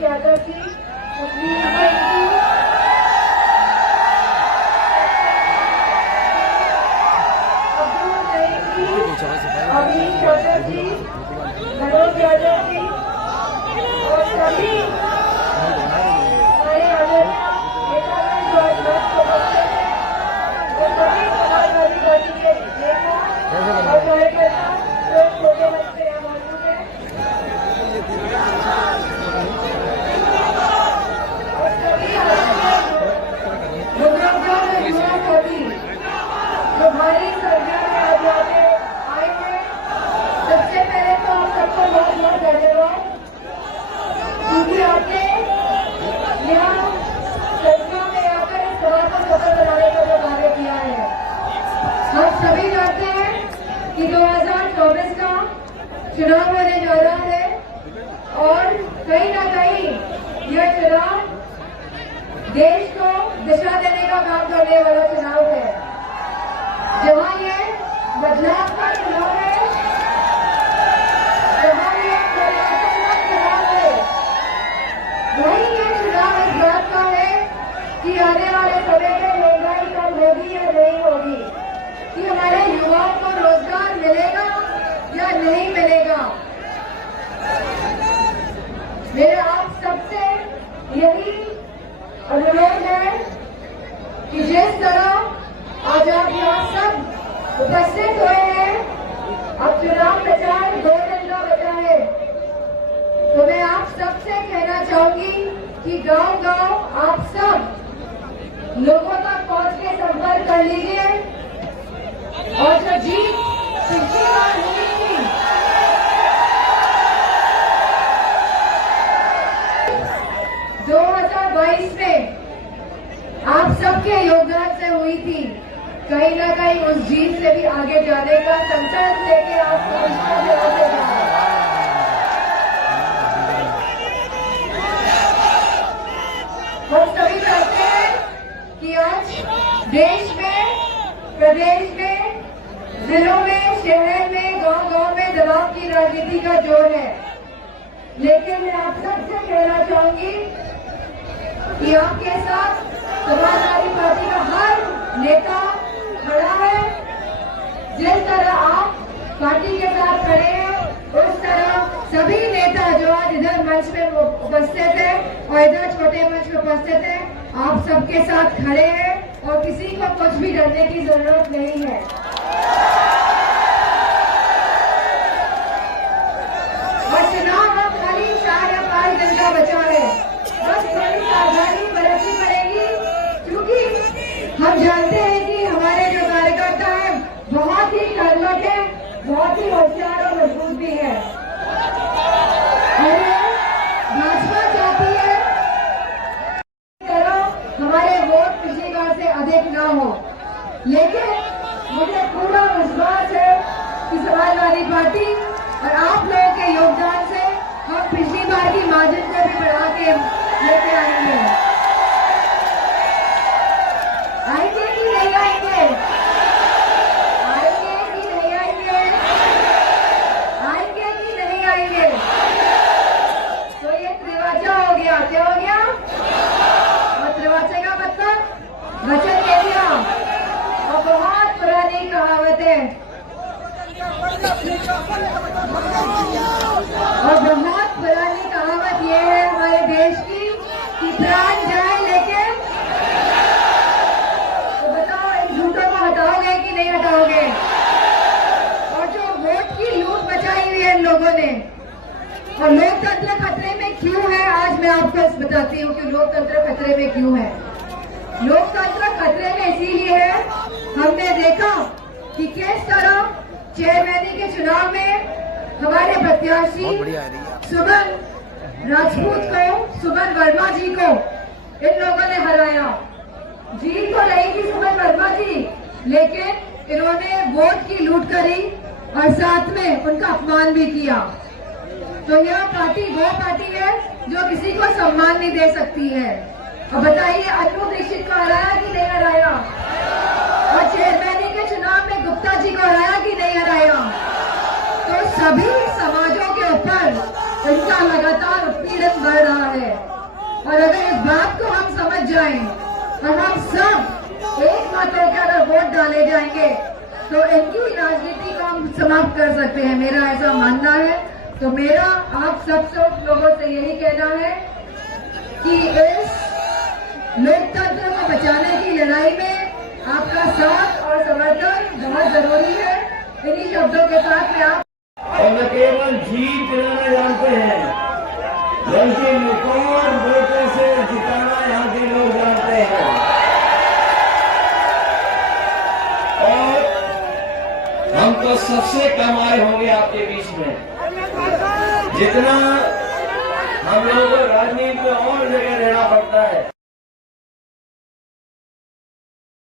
यादव जी, अब्दुल नईम जी, अमीर चौधरी जी, मनोज यादव जी और सभी हमारे नेतागण जो आज मंच को पहुंचे थे, वो सभी समाजवादी पार्टी के नेता और कार्यकर्ता जो छोटे मंच पे यहाँ मौजूद हैं। जो भारी संख्या में आज यहाँ पे आए हैं, सबसे पहले तो आप सबको बहुत बहुत धन्यवाद, क्योंकि आपने यहाँ संख्या में आकर इस सभा को सफल बनाने का जो कार्य किया है। आप सभी जानते हैं कि 2024 का चुनाव होने जा रहा है और कहीं ना कहीं यह चुनाव देश को दिशा देने का काम करने वाला चुनाव है। जहां ये बदलाव का चुनाव है, जहां ये परिवर्तन का चुनाव है, वहीं ये चुनाव इस बात का है कि आने वाले समय में महंगाई कम होगी या नहीं होगी, कि हमारे युवाओं को रोजगार मिलेगा या नहीं मिलेगा। मेरा आप सबसे यही अनुरोध है कि जिस तरह आज आप यहाँ सब उपस्थित हुए हैं, अब चुनाव प्रचार 2 दिन का बचा है, तो मैं आप सबसे कहना चाहूंगी कि गांव-गांव आप सब लोगों तक पहुंच के संपर्क कर लीजिए और जो जीत पिछली बार हुई थी, 2022 में आप सबके योगदान से हुई थी, कहीं ना कहीं उस जीत से भी आगे जाने का संकल्प लेके आप हम सभी चाहते हैं कि आज देश में, प्रदेश में, जिलों में, शहर में, गांव-गांव में दबाव की राजनीति का जोर है, लेकिन मैं आप सबसे कहना चाहूंगी कि आपके साथ समाजवादी पार्टी का हर नेता खड़ा है। जिस तरह आप पार्टी के साथ खड़े हैं, उस तरह सभी नेता जो आज इधर मंच पे उपस्थित है और इधर छोटे मंच पे उपस्थित है, आप सबके साथ खड़े हैं और किसी को कुछ भी डरने की जरूरत नहीं है। और चुनाव अब खाली 4 या 5 दिन का बचा है, बस थोड़ी सावधानी बरतनी पड़ेगी, क्योंकि हम जानते हैं कि हमारे जो कार्यकर्ता हैं बहुत ही कर्मठ है, बहुत ही होशियार और मजबूत भी है। भाजपा चाहती है हमारे वोट पिछली बार से अधिक ना हो, लेकिन मुझे पूरा विश्वास है कि समाजवादी पार्टी और आप लोगों के योगदान से हम पिछली बार की मार्जिन को भी बढ़ा के लेके आएंगे। आएंगे कि नहीं आएंगे? आएंगे कि नहीं आएंगे? आएंगे कि नहीं आएंगे? तो ये त्रिवाचा हो गया, क्या हो गया? और त्रिवाचे का मतलब वचन दे दिया, और बहुत पुरानी कहावत है और बहुत पुरानी कहावत ये है हमारे देश की कि प्राण जाए लेकिन, तो बताओ इन झूठों को हटाओगे कि नहीं हटाओगे? और जो वोट की लूट मचाई हुई है इन लोगों ने, और लोकतंत्र खतरे में क्यों है, आज मैं आपको बताती हूँ कि लोकतंत्र खतरे में क्यों है। लोकतंत्र खतरे में इसीलिए है, हमने देखा कि किस तरह चेयरमैनी के चुनाव में हमारे प्रत्याशी सुमन राजपूत को, सुमन वर्मा जी को इन लोगों ने हराया। जीत तो रही थी सुमन वर्मा जी, लेकिन इन्होंने वोट की लूट करी और साथ में उनका अपमान भी किया। तो यह पार्टी वो पार्टी है जो किसी को सम्मान नहीं दे सकती है। अब बताइए अनु दीक्षित को हराया कि नहीं हराया? और चेयरमैनी के चुनाव में गुप्ता जी को हराया कि नहीं हराया? तो सभी समाजों के ऊपर इनका लगातार उत्पीड़न बढ़ रहा है। है। और अगर इस बात को हम समझ जाएं और हम सब एक मत होकर अगर वोट डाले जाएंगे तो इनकी राजनीति को हम समाप्त कर सकते हैं, मेरा ऐसा मानना है। तो मेरा आप सब लोगों से यही कहना है कि इस लोकतंत्र को बचाने की लड़ाई में आपका साथ और समर्थन बहुत जरूरी है। इन्हीं शब्दों के साथ में आप और न केवल जीत दिलाना जानते हैं, बल्कि रिकॉर्ड वोटों से जिताना यहाँ के लोग जानते हैं। और हम तो सबसे कम आए होंगे आपके बीच में, जितना हम लोगों को राजनीति में और जगह रहना पड़ता है।